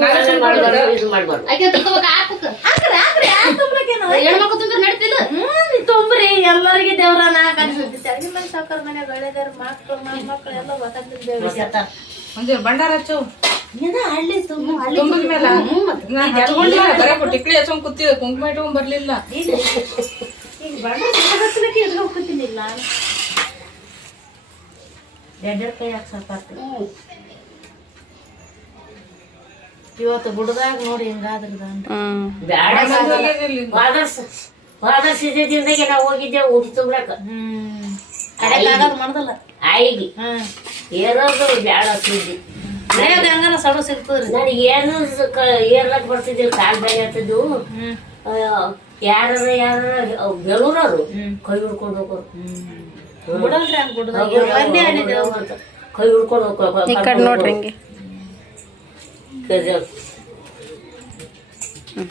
ಮಾಡ್ಬಾರ್ದು ಆಕೆ ತಗೋಬೇಕು ಹಾಕ್ಬೇಕು ಹಾಕ್ರಿ ಹಾಕ್ರಿ ಯಾಕೆ ತುಂಬಲಕ್ಕೇನು ಹೆಣ್ಮಕ್ಳು ತಿಂದ್ರೆ ನಡೀತಿಲ್ಲ ತುಂಬ್ರಿ ಎಲ್ಲರಿಗೆ ದೇವ್ರನ್ನ ಕಲಿಸುತ್ತೆ ಮನೆ ಸಾವುಕಾರ ಮನೆ ಬೆಳೆದಾರ ಮಕ್ಕಳು ಮೊಮ್ಮಕ್ಕಳು ಎಲ್ಲ ಗೊತ್ತಾಗ್ತಿದ್ದೇವೆ ಒಂದೇ ಭಂಡಾರ ಹಚ್ಚು ಏನ ಹಳ್ಳಿ ತುಂಬ ಹಳ್ಳಿ ತುಂಬಿದ ಮೇಲೆ ಬರೇ ಟಿಕ್ಲಿ ಹಚ್ಕೊಂಡ್ ಕೂತಿದ್ದೆ ಕುಂಕುಮ ಇಟ್ಕೊಂಡ್ ಬರ್ಲಿಲ್ಲ. ಈಗ ಬಂಡ ಹಚ್ಚಲಿಕ್ಕೆ ಎಲ್ಲಿ ಹೋಗ್ತೀನಿ ನಾನು ಎರಡೆರಡು ಕೈ ಹಾಕಿ ಸಾಕಾಗ್ತದೆ ಇವತ್ತು ಗುಡ್ದಾಗ ನೋಡಿ ಹಿಂಗಾದ್ರದ ಬ್ಯಾಡ ವಾದರ್ಸಿದ್ದಿಂದಾಗೆ ನಾವು ಹೋಗಿದ್ದೇವೆ ಊಟಿ ತುಂಬ್ರಕ ಕಡೆಗಾಗದು ಮಾಡ್ದಲ್ಲ ಆಯಿಗೆ ಏರೋದು ಬ್ಯಾಡ ಸುದ್ದಿ ಮನೆಯಾಗ ಹಂಗನ ಸಡು ಸಿಗ್ತದ್ರಿ ನನಗೆ ಏನು ಏರ್ಲಕ್ ಬರ್ತಿದ್ದಿಲ್ಲ ಕಾಲ್ ಬ್ಯಾಗ ಆಗ್ತಿದ್ದು ಯಾರ ಬೆಳೂರವ್ರು ಕೈ ಹಿಡ್ಕೊಂಡು ಹೋಗೋರು ಬಿಡಲ್ರಿ ಹಂಗ ಗುಡ್ದಾಗ ಕೈ ಹಿಡ್ಕೊಂಡು ಈ ಕಡೆ ನೋಡ್ರಿ ಹಿಂಗೆ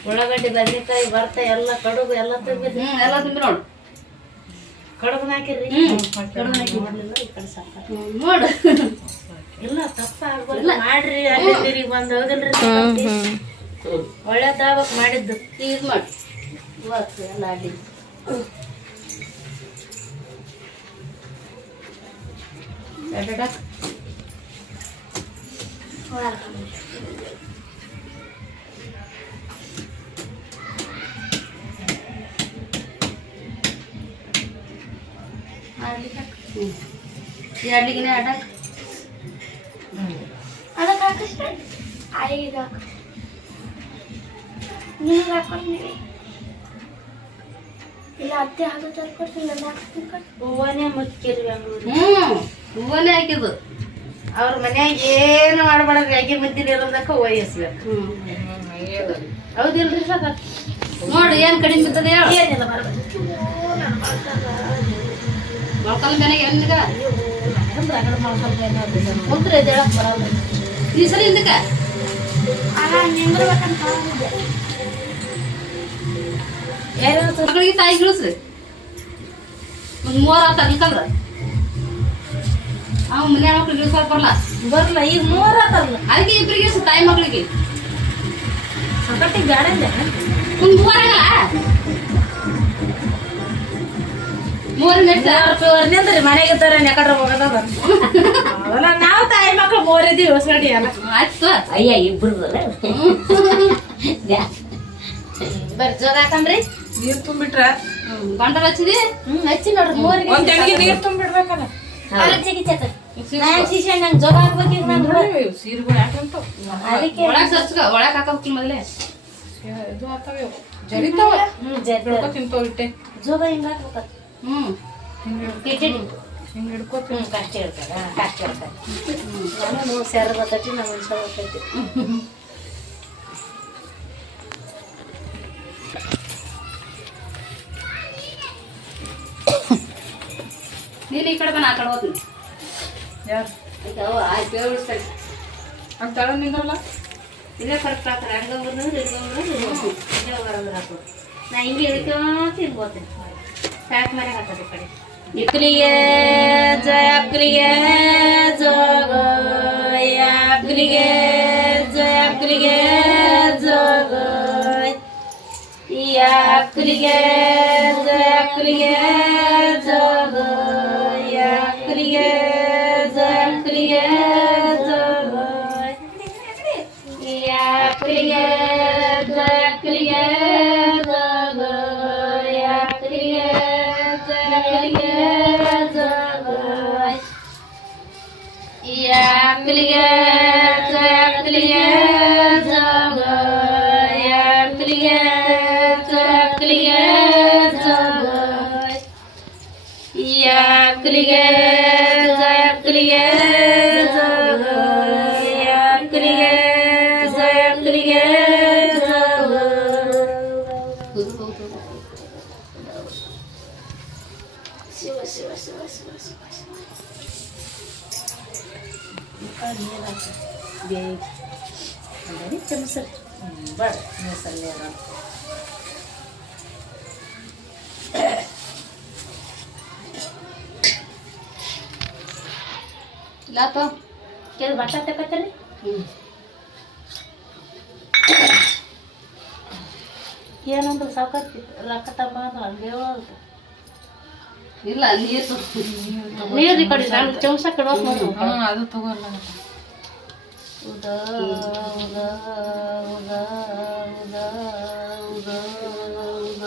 ಉಳ್ಳಾಗಡ್ಡಿ ಬದನೆಕಾಯಿ ಬರ್ತ ಎಲ್ಲ ಕಡುಬು ಎಲ್ಲ ತುಂಬಿ ಎಲ್ಲ ತುಂಬಿ ನೋಡು ಕಡುಬು ಹಾಕಿರಿ ಕಡುಬು ಹಾಕಿ ಮಾಡ್ಲಿಲ್ಲ ಈ ಕಡೆ ಸಾಕ ನೋಡು ಇಲ್ಲ ತಪ್ಪ ಆಗ್ಬಾರ್ದು ಮಾಡ್ರಿ ಅಲ್ಲಿ ಬಂದು ಹೋಗಲ್ರಿ ಒಳ್ಳೇದಾಗ್ಬೇಕು ಮಾಡಿದ್ದು ಇದು ಮಾಡಿ ಇವತ್ತು ಎಲ್ಲ ಅಡ್ಡಿ ಅಡ್ಲಿಗಿನೇ ಅಡಕ್ ಅದಕ್ಕೆ ಹಾಕಿಸ್ರೆ ಆಯಿಗೆ ಹಾಕ ನೀರು ಹಾಕೊಂಡಿರಿ ಇಲ್ಲ ಅತ್ತೆ ಹಾಗೆ ತರ್ಕೊಡ್ತೀನಿ ನಾನು ಹಾಕ್ತೀನಿ ಹೂವನೇ ಮುಚ್ಚಿರಿ ಹೂವನೇ ಹಾಕಿದ್ದು ಅವ್ರ ಮನ್ಯಾಗ ಏನು ಮಾಡ್ಬಾರ್ದ್ರಿ ಅಗಿ ಮುದ್ದಿನ ಇರೋದಕ್ಕ ವಯಸ್ಬೇಕು ಹೌದಿಲ್ರಿ ಸಾಕ ನೋಡಿ ಏನ್ ಕಡಿಮೆ ಬಿದ್ದದ ಏನಿಲ್ಲ ಮೊಳಕಲ್ ಮನೆಗೆ ಹೆಣ್ಣಿಗ ಕುಂತ್ರೆ ಹೇಳಕ್ ಬರಲ್ಲ ಈ ಸರಿ ಹಿಂದಕ್ಕ ಅಲ್ಲ ನಿಂದ್ರಬೇಕಂತ ಹೇಳಿದ್ದೆ ಮಕ್ಕಳಿಗೆ ತಾಯಿ ಗಿಳಿಸ್ರಿ ಒಂದು 3 ಆತ ಅನ್ಕಂದ್ರ ಅವ್ ಮನೆ ಮಕ್ಳು ಗಿಳಿಸಕ್ ಬರಲ್ಲ ಈಗ 3 ಆತಲ್ಲ ಅದಕ್ಕೆ ಇಬ್ಬರಿಗೆ ತಾಯಿ ಮಕ್ಳಿಗೆ ಸಕಟ್ಟಿ ಗಾಡಿ ಒಂದು 3 ಆಗಲ್ಲ ನಿಂದ್ರಿ ಮನೆಗೆ ತರ ನೆಕಡ್ರ ಹೋಗೋದ ಅವಲ್ಲ ನಾವು ತಾಯಿ ಮಕ್ಳು ಮೋರಿದೀವಿ ಹೊಸಗಡಿ ಎಲ್ಲ ಆಯ್ತು ಅಯ್ಯ ಇಬ್ರು ಬರ್ರಿ ಜೋಗ ಹಾಕಂದ್ರಿ ನೀರ್ ತುಂಬಿಟ್ರ ಬಂಡಲ್ ಹಚ್ಚಿದಿ ಹಚ್ಚಿ ನೋಡ್ರಿ ಮೋರಿಗೆ ಒಂದ್ ತೆಂಗಿ ನೀರ್ ತುಂಬಿಡ್ಬೇಕಲ್ಲ ಶಿಷ್ಯ ನಂಗೆ ಜೋಗ ಹಾಕ್ಬೇಕೀಗ ನಾನು ಸೀರೆಗಳು ಯಾಕಂತ ಅದಕ್ಕೆ ಒಳಗ್ ಸರ್ಚ್ಕ ಒಳಗ್ ಹಾಕಬೇಕು ಮೊದಲೇ ಇದು ಆಗ್ತಾವ ಇವು. ಜರಿತಾವ ಜರಿ ತಿಂತಾವ ಇಟ್ಟೆ ಜೋಗ ಹಿಂಗ ಹಾಕ್ಬೇಕ ಹಿಂಗ್ ಹಿಡ್ಕೋತೀವಿ ಕಷ್ಟ ಇರ್ತಾರ ಕಷ್ಟ ಇರ್ತಾರೆ ನಾನು ಸೇರ ಬರ್ತೈತಿ ನಮ್ಮ ಮನುಷ್ಯ ಬರ್ತೈತಿ ನೀನು ಈ ಕಡೆ ಬನ್ನ ಆ ಕಡೆ ಹೋಗ್ತೀನಿ ಯಾರು ಆಯ್ತು ಹೇಳ್ಬಿಡ್ತಾರೆ ಅಂತ ತಳ ನಿಂದ್ರಲ್ಲ ಇದೇ ಕರೆಕ್ಟ್ ಹಾಕ್ತಾರೆ ಅಡ್ಗಂಬರ್ನ ಇದೇ ಬರೋದ್ರ ಹಾಕೋದು ನಾ ಹಿಂಗೆ ಇಳ್ಕೊಂತೀನಿ ಬೋತೀನಿ ಪ್ಯಾಕ್ ಮೇಲೆ ಹಾಕೋದು ಈ ಕಡೆ ಇಕ್ಲಿಗೆ ಜಯ ಅಕ್ಲಿಗೆ ಜೋಗೋಯ ಅಕ್ಲಿಗೆ ಜಯ ಅಕ್ಲಿಗೆ ಜೋಗೋಯ್ ಈ ಅಕ್ಲಿಗೆ ಜಯ ಅಕ್ಲಿಗೆ ಜೋಗೋಯ ಅಕ್ಲಿಗೆ ಜಯ ಅಕ್ಲಿಗೆ ಜೋಗೋಯ್ ಈ ಅಕ್ಲಿಗೆ ಜಯ ಅಕ್ಲಿಗೆ ಜೋಗೋಯ ಅಕ್ಲಿಗೆ ಜಯ ಅಕ್ಲಿಗೆ ಜೋಗೋಯ್ ಈ ಅಕ್ಲಿಗೆ ಜಯ ಅಕ್ಲಿಗೆ ಜೋಗೋಯ ಅಕ್ಲಿಗೆ ಜಯ ಅಕ್ಲಿಗೆ ಜೋಗೋಯ್ ಈ ಅಕ್ಲಿಗೆ ಜಯ ಅಕ್ಲಿಗೆ ಜೋಗೋಯ ಅಕ್ಲಿಗೆ ಜಯ ಅಕ್ಲಿಗೆ ಶಿವ ಶಿವ ಶಿವ ಶಿವ ಶಿವ ಶಿವ ಬರ್ ಲಾತೋ ಕೆಲವು ಬಟ್ಟೆ ತಗೋತಾರೆ ಏನಂದ್ರೆ ಸಾಕಾಗ್ತಿ ರೊಕ್ಕ ತಮ್ಮ ಹಂಗೆ ಹೇಳೋದು ಇಲ್ಲ ನೀರು ನೀರು ಈ ಕಡೆ ನಾನು ಚಮಚ ಕಡೋದು ನೋಡು ಅದು ತಗೋಲ್ಲ ಉದ ಉದ ಉದ ಉದ ಉದ ಉದ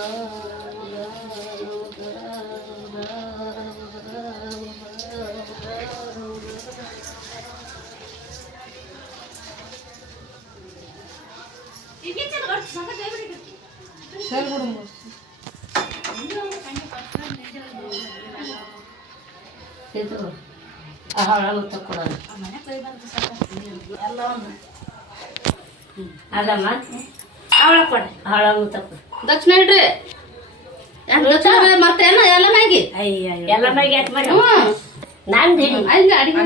ಶೇರ್ ಬಿಡು ಇದು ಹಳಲು ತಕ್ಕೊಡೋದು ಎಲ್ಲ ಒಂದು ಅದಮ್ಮ ಅವಳ ಕೊಡ್ರಿ ಹಳಲು ತಕ್ಕೊಡು ದಕ್ಷಿಣ ಇಡ್ರಿ ಯಾಕೆ ದಕ್ಷಿಣ ಮರ್ತೇನ ಎಲ್ಲ ಮ್ಯಾಗಿ ಅಯ್ಯ ಎಲ್ಲ ಮೈಗೆ ಯಾಕೆ ಮಾಡಿ ನಂದು ಹಿಡಿ ಅಲ್ಲಿ ಅಡಿಗೆ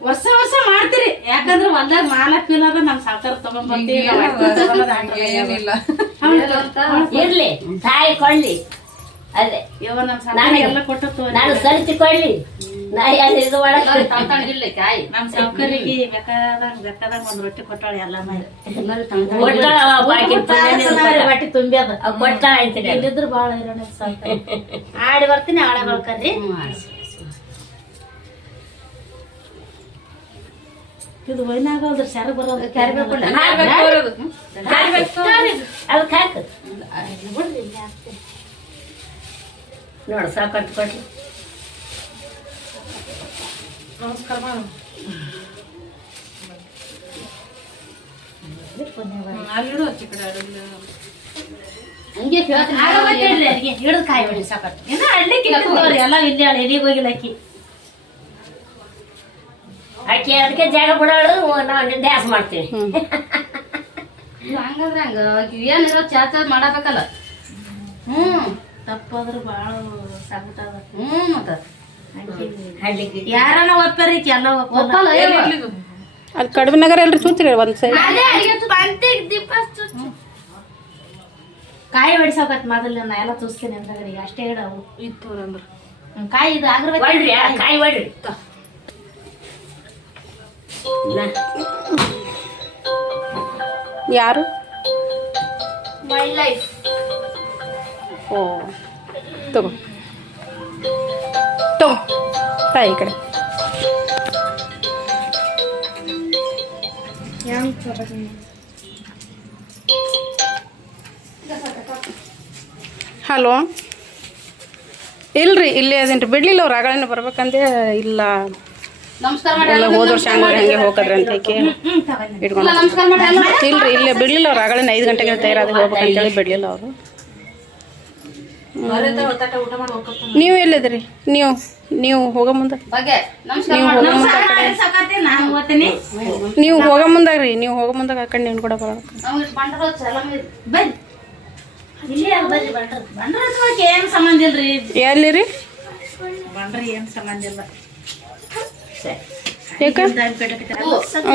ವರ್ಷ ವರ್ಷ ಮಾಡ್ತೀರಿ ಯಾಕಂದ್ರೆ ಹೊಲ್ದಾಗ ಮಾಲ ಪೀಲದ ನಮ್ ಸಾಕಾರ ತಗೊಂಡ್ ಬರ್ತೀವಿ ಏನಿಲ್ಲ ಇರ್ಲಿ ತಾಯಿ ಕೊಳ್ಳಿ ಅದೇ ಇವ ನಮ್ ಸಾಕಾರ ಎಲ್ಲ ಕೊಟ್ಟು ನಾನು ಸರಿಸಿ ಕೊಳ್ಳಿ ನಾ ಅಲ್ಲಿ ಇದು ಒಳಗೆ ಇಲ್ಲ ಕಾಯಿ ನಮ್ ಸಾಕರಿಗೆ ಬೇಕಾದಾಗ ಒಂದ್ ರೊಟ್ಟಿ ಕೊಟ್ಟಾಳ ಎಲ್ಲ ಮಾಡಿ ಬಟ್ಟೆ ತುಂಬಿ ಅದ ಕೊಟ್ಟ ಅಂತೀನಿ ಇಲ್ಲಿದ್ರು ಬಾಳ ಇರೋಣ ಸಾಕ ಆಡಿ ಬರ್ತೀನಿ ಆಳ ಬರ್ಕರಿ ಇದು ವೈನಾಗೋದ್ರ ಸೆರ ಬರೋದು ಕ್ಯಾರಿಬೇಕು ಅದಕ್ಕೆ ಹಾಕು ನೋಡು ಸಾಕಟ್ಟು ಕೊಟ್ಟಿ ನಮಸ್ಕಾರ ಮಾಡು ಅಲ್ಲಿಡು ಹಚ್ಚಿ ಕಡೆ ಅಡುಗೆ ಹಂಗೆ ಹೇಳ್ತೀನಿ ಹಿಡಿದು ಕಾಯಿ ಬಿಡಿ ಸಾಕಟ್ಟು ಇನ್ನು ಅಡ್ಲಿಕ್ಕೆ ಎಲ್ಲ ಇಲ್ಲಿ ಎಲ್ಲಿಗೆ ಹೋಗಿಲ್ಲ ಅಕ್ಕಿ ಆಕೆ ಅದಕ್ಕೆ ಜಾಗ ಬಿಡೋಳು ನಾವು ಡ್ಯಾನ್ಸ್ ಮಾಡ್ತೀವಿ ಹಂಗಂದ್ರೆ ಹಂಗ ಏನಿರೋ ಚಾಚ ಮಾಡಬೇಕಲ್ಲ ತಪ್ಪಾದ್ರೆ ಭಾಳ ಸಾಕುತ್ತದ ಮತ್ತ ಹಳ್ಳಿಗೆ ಯಾರನ್ನ ಒಪ್ಪಾರಿ ಎಲ್ಲ ಒಪ್ಪಲ್ಲ ಅದು ಕಡಿಮೆ ನಗರ ಎಲ್ರಿ ಚೂತ್ರಿ ಒಂದ್ ಸೈಡ್ ಕಾಯಿ ಬಿಡಿಸೋಕತ್ ಮೊದಲು ನಾ ಎಲ್ಲ ತೋರಿಸ್ತೀನಿ ಅಂದಾಗ ಅಷ್ಟೇ ಇಡವು ಇತ್ತು ಅಂದ್ರೆ ಕಾಯಿ ಇದು ಒಳ್ರಿ ಕಾಯಿ ಒಳ್ರಿ ಯಾರು ಮೈ ಲೈಫ್ ಓ ತಗೋ ತಗೋ ತಾಯಿ ಈ ಕಡೆ ಹಲೋ ಇಲ್ರಿ ಇಲ್ಲೇ ಅದೇನ್ರಿ ಬಿಡ್ಲಿಲ್ಲ ಅವ್ರು ಆಗಳನ್ನ ಬರ್ಬೇಕಂದೆ ಇಲ್ಲ ನಮಸ್ಕಾರ ಎಲ್ಲ ಹೋದ ವರ್ಷ ಹಂಗೆ ಹೋಗದ್ರಿ ಅಂತ ಇಟ್ಕೊಂಡು ಇಲ್ರಿ ಇಲ್ಲೇ ಬಿಡ್ಲಿಲ್ಲ ಅವ್ರು ಆಗಳಿನ 5 ಗಂಟೆಗೆ ತಯಾರಾದ ಹೋಗ್ಬೇಕಂತೇಳಿ ಬಿಡ್ಲಿಲ್ಲ ಅವರು ಊಟ ಮಾಡಿ ಹೋಗ್ಕೊತ ನೀವು ಎಲ್ಲಿದ್ರಿ ನೀವು ಹೋಗೋ ಮುಂದೆ ಬಗ್ಗೆ ನಾನು ಓದ್ತೀನಿ ನೀವು ಹೋಗೋ ಮುಂದಾಗ್ರಿ ನೀವು ಹೋಗೋ ಮುಂದಾಗ ಆ ಕಡೆ ನೀವು ಕೂಡ ಬರೋಕೆ ನಮ್ಗೆ ಬಂಡ್ರ ಚಲ ಬರ್ರಿ ಇಲ್ಲಿ ಬರ್ರಿ ಬಂಡ್ರ ಏನು ಸಂಬಂಧ ಇಲ್ರಿ ಎಲ್ಲಿ ರೀ ಬಂಡ್ರಿ ಏನು ಸಂಬಂಧ ಇಲ್ಲ ಯಾಕ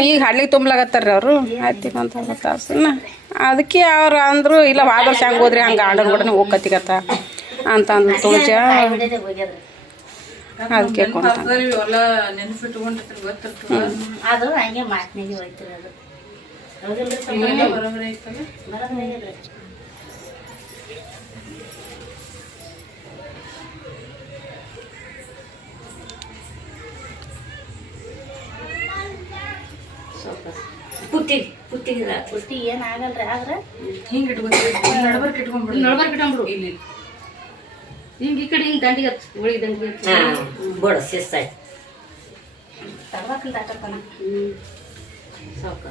ಈಗ ಹಾಡ್ಲಿಗೆ ತುಂಬಲಾಗತ್ತಾರ್ರಿ ಅವರು ಆಯ್ತು ಅಂತ ತಾಸನ್ನ ಅದಕ್ಕೆ ಅವ್ರು ಅಂದ್ರು ಇಲ್ಲ ವಾದ ವರ್ಷ ಹಂಗೆ ಹೋದ್ರಿ ಹಂಗೆ ಆಡೋನ್ ಕೂಡ ಹೋಗತ್ತಿಗತ್ತ ಅಂತ ಅಂದ್ರು ತುಳಜ ಅದಕ್ಕೆ ಎಲ್ಲ ನೆನ್ಪಿಟ್ಕೊಂಡಿರ್ತಾರೆ ಗೊತ್ತಿರ್ತದೆ ಅದು ಹಂಗೆ ಮಾತಿನಾಗೆ ಹೋಯ್ತಿರಿ ಅದು ಹೌದಿಲ್ರಿ ಬರೋಬರಿ ಐತಲ್ಲ ಬರೋದ್ರಿ ಪುಟ್ಟಿ ಏನ್ ಆಗಲ್ರಿ ಆದ್ರೆ ಹಿಂಗೆ ಇಟ್ಕೊಂಡ್ಬಿಡಿ ನಡ್ಬರ್ಕ್ ಇಟ್ಕೊಂಡ್ಬಿಡಿ ನಡ್ಬರ್ಕಿಟ್ಬಿಡು ಇಲ್ಲಿ ಹಿಂಗ ಈ ಕಡೆ ಹಿಂಗ್ ದಂಡಿಗೆ ಉಳಿ ದಂಡಿಗೆ ಬೋಡ ಶಿಸ್ತಾಯ್ತು ತರ್ಬೇಕಲ್ಲ ದಾಟಪ್ಪನ ಸಾಕ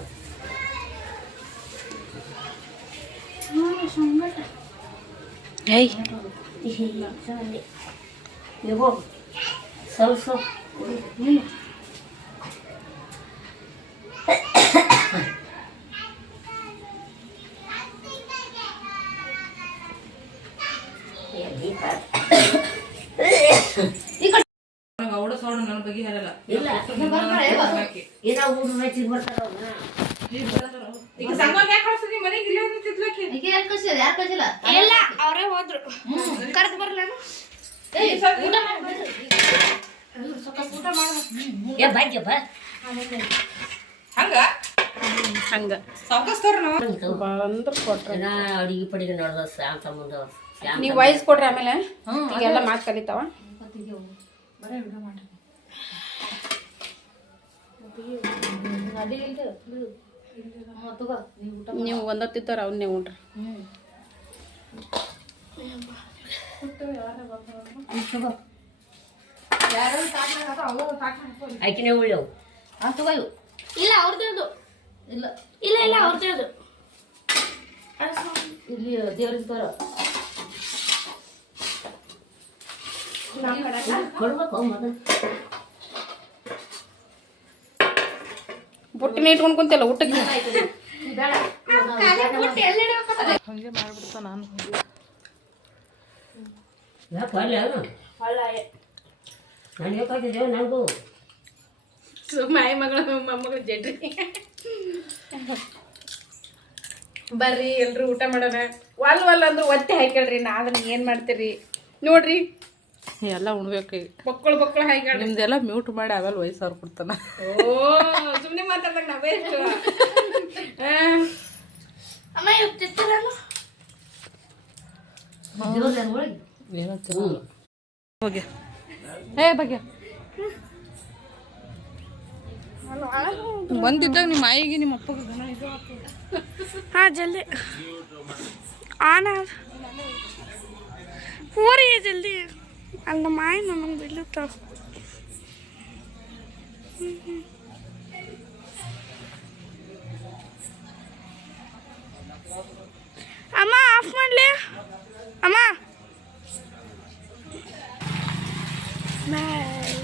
ಹೈ ನೀವು ಸ್ವಲ್ಪ ಅವಡ ಸೌಂಡ್ ನನ್ನ ಬಗ್ಗೆ ಹೇಳಲ್ಲ ಇಲ್ಲ ಏನೋ ಊರು ಮೆಚ್ಚಿಗೆ ಬರ್ತಾರ ಈಗ ಸಂಘ ಯಾಕೆ ಕಳ್ಸಿದ್ರಿ ಮನೆಗೆ ಇಲ್ಲೇ ತಿದ್ಲಕ್ಕೆ ಈಗ ಯಾರು ಕಳ್ಸಿಲ್ಲ ಯಾರು ಕಳ್ಸಿಲ್ಲ ಎಲ್ಲ ಅವರೇ ಹೋದ್ರು ಕರೆದು ಬರ್ಲ ಊಟ ಮಾಡಿ ಊಟ ಮಾಡಿ ಏ ಭಾಗ್ಯಪ್ಪ ಹಂಗ ಹಂಗೆ ಸಾವ್ಕಾಸ್ತವ್ರ ನಾವು ಬಂದ್ರೆ ಕೊಟ್ರೆ ಏನೋ ಅಡಿಗೆ ಪಡಿಗೆ ನೋಡ್ದ ಶಾಂತ ಮುಂದೆ ನೀವು ವಾಯ್ಸ್ ಕೊಡ್ರಿ ಆಮೇಲೆ ಈಗೆಲ್ಲ ಮಾತು ಕಲಿತಾವ ನೀವು ಒಂದೊತ್ತಿತ್ತಾರ ಅವನ್ನೇ ಉಣ್ರಿ ಆಕಿನೇ ಉಳ್ಯವು ತಗೋಯು ಇಲ್ಲ ಅವ್ರದ್ದು ಇಲ್ಲ ಇಲ್ಲ ಇಲ್ಲ ಅವ್ರದ್ದು ಇಲ್ಲಿ ದೇವ್ರಿಗೆ ಬರೋ ಕೊಡ್ಬೇಕು ಮೊದಲು ಬುಟ್ಟಿನ ಇಟ್ಕೊಂಡು ಕುಂತಿಲ್ಲ ಊಟಕ್ಕೆ ಹಂಗೆ ಮಾಡ್ಬಿಡ್ತ ನಾನು ಯಾಕೆ ಅಲ್ಲ ನಾನು ಯಾಕಾಗಿದ್ದೇವೆ ನನಗೂ ಮಾಯಿ ಮಗಳು ಮೊಮ್ಮಗಳು ಜಡ್ರಿ ಬರ್ರಿ ಎಲ್ರು ಊಟ ಮಾಡೋಣ ವಲ್ ಅಂದ್ರೆ ಒತ್ತೆ ಹಾಕ್ಯಾಳ್ರಿ ನಾ ಅದನ್ನ ಏನು ಮಾಡ್ತೀರಿ ನೋಡ್ರಿ ಎಲ್ಲ ಉಣ್ಬೇಕು ಈಗ ಬಕ್ಕಳು ಹಾಕ್ಯಾಳ್ರಿ ನಿಮ್ದೆಲ್ಲ ಮ್ಯೂಟ್ ಮಾಡಿ ಆಮೇಲೆ ವಯಸ್ಸವ್ರು ಕೊಡ್ತಾನ ಓ ಸುಮ್ಮನೆ ಮಾತಾಡ್ದಾಗ ನಾವೇ ಎಷ್ಟು ಅಮ್ಮ ಇವ್ ತಿಂತೀರಲ್ಲ ಹೋಗಿ ಏ ಬಗ್ಗೆ ಬಂದಿದ್ದಾಗ ನಿಮ್ಮ ಆಯಿಗೆ ನಿಮ್ಮ ಅಪ್ಪಗೆ ದನ ಇದು हाँ जल्दी आना हो रही है जल्दी अंदमाई नमक बिल्लू तो अम्मा ऑफ कर ले अम्मा मैं